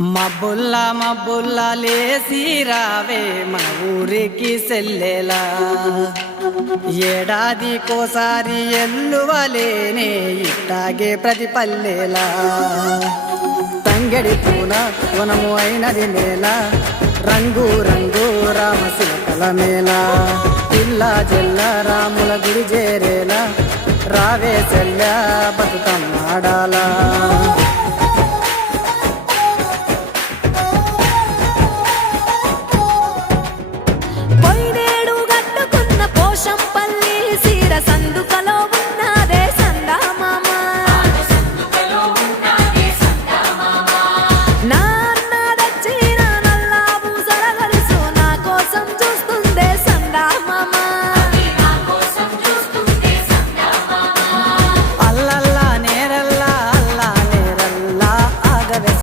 మబ్బుల్లా లేసి రావే మన ఊరికి సెల్లెలా, ఏడాదికోసారి ఎల్లువలేనే ఇట్టాగే ప్రతి పల్లెలా. తంగెడి పూల వనము అయినది నేల, రంగు రంగు రామశిల్కల మేళ. పిల్ల జల్ల రాముల గుడి చేరేలా, రావే సెల్ల బతుకమ్మాడాలా.